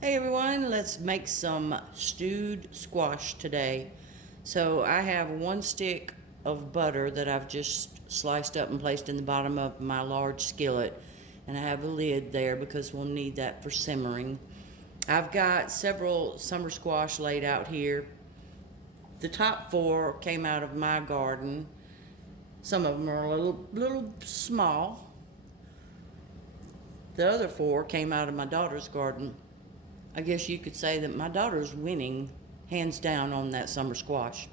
Hey everyone, let's make some stewed squash today. So I have 1 stick of butter that I've just sliced up and placed in the bottom of my large skillet. And I have a lid there because we'll need that for simmering. I've got several summer squash laid out here. The top 4 came out of my garden. Some of them are a little small. The other 4 came out of my daughter's garden. I guess you could say that my daughter's winning hands down on that summer squash.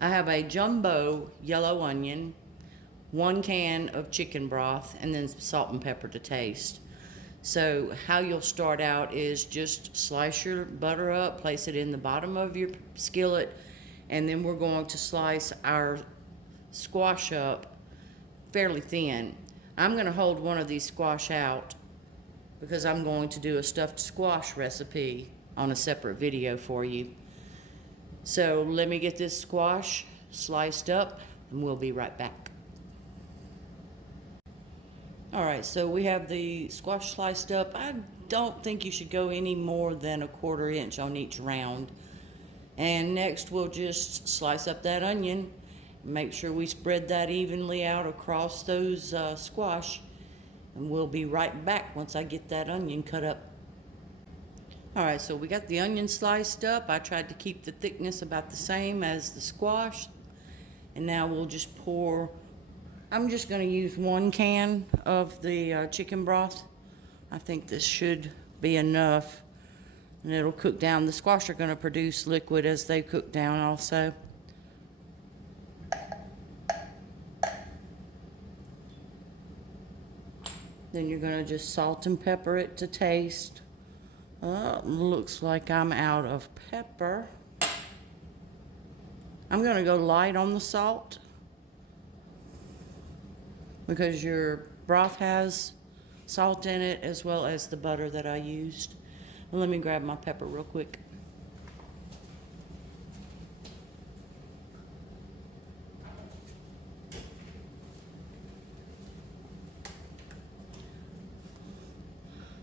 I have a jumbo yellow onion, 1 can of chicken broth, and then salt and pepper to taste. So how you'll start out is just slice your butter up, place it in the bottom of your skillet, and then we're going to slice our squash up fairly thin. I'm going to hold one of these squash out because I'm going to do a stuffed squash recipe on a separate video for you. So let me get this squash sliced up and we'll be right back. All right, so we have the squash sliced up. I don't think you should go any more than 1/4 inch on each round. And next we'll just slice up that onion. Make sure we spread that evenly out across those squash. And we'll be right back once I get that onion cut up. All right, so we got the onion sliced up. I tried to keep the thickness about the same as the squash. And now we'll just pour, I'm just gonna use 1 can of the chicken broth. I think this should be enough. And it'll cook down. The squash are gonna produce liquid as they cook down also. Then you're going to just salt and pepper it to taste. Looks like I'm out of pepper. I'm going to go light on the salt because your broth has salt in it as well as the butter that I used. And let me grab my pepper real quick.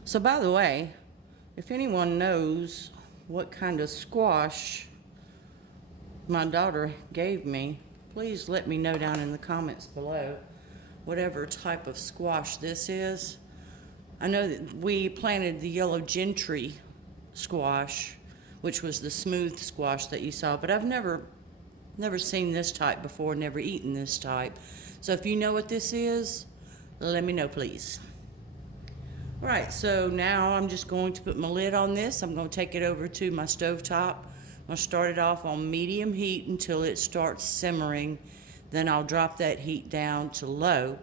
So by the way, if anyone knows what kind of squash my daughter gave me, please let me know down in the comments below. Whatever type of squash this is. I know that we planted the yellow gentry squash, which was the smooth squash that you saw, but I've never seen this type before, never eaten this type. So if you know what this is, let me know please. All right, so now I'm just going to put my lid on this. I'm going to take it over to my stove top. I'm going to start it off on medium heat until it starts simmering. Then I'll drop that heat down to low.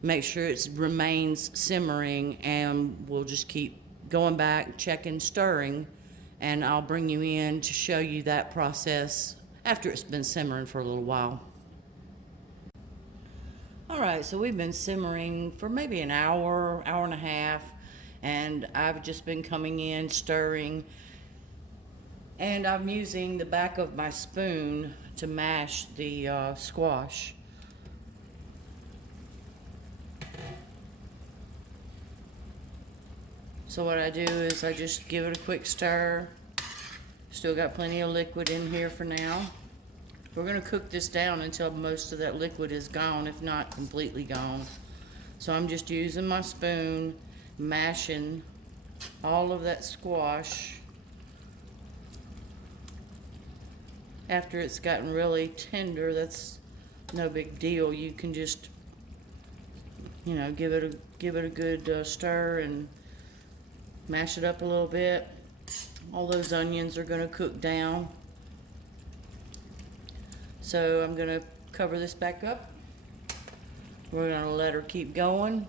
Make sure it remains simmering, and we'll just keep going back, checking, stirring, and I'll bring you in to show you that process after it's been simmering for a little while. All right, so we've been simmering for maybe an hour, hour and a half, and I've just been coming in, stirring, and I'm using the back of my spoon to mash the squash. So what I do is I just give it a quick stir. Still got plenty of liquid in here for now. We're going to cook this down until most of that liquid is gone, if not completely gone. So I'm just using my spoon, mashing all of that squash. After it's gotten really tender, that's no big deal. You can just, give it a good stir and mash it up a little bit. All those onions are going to cook down. So I'm going to cover this back up. We're going to let her keep going,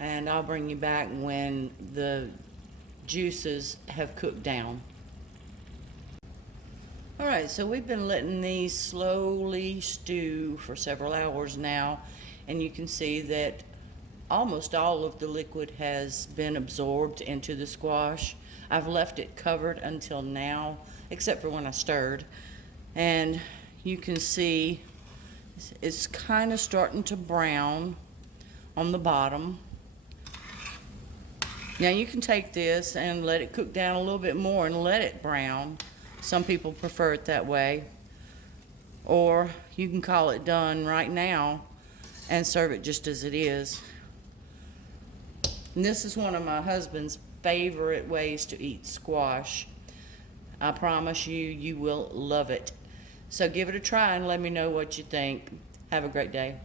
and I'll bring you back when the juices have cooked down. All right, so we've been letting these slowly stew for several hours now, and you can see that almost all of the liquid has been absorbed into the squash. I've left it covered until now, except for when I stirred. And you can see it's kind of starting to brown on the bottom. Now you can take this and let it cook down a little bit more and let it brown. Some people prefer it that way. Or you can call it done right now and serve it just as it is. And this is one of my husband's favorite ways to eat squash. I promise you, you will love it. So give it a try and let me know what you think. Have a great day.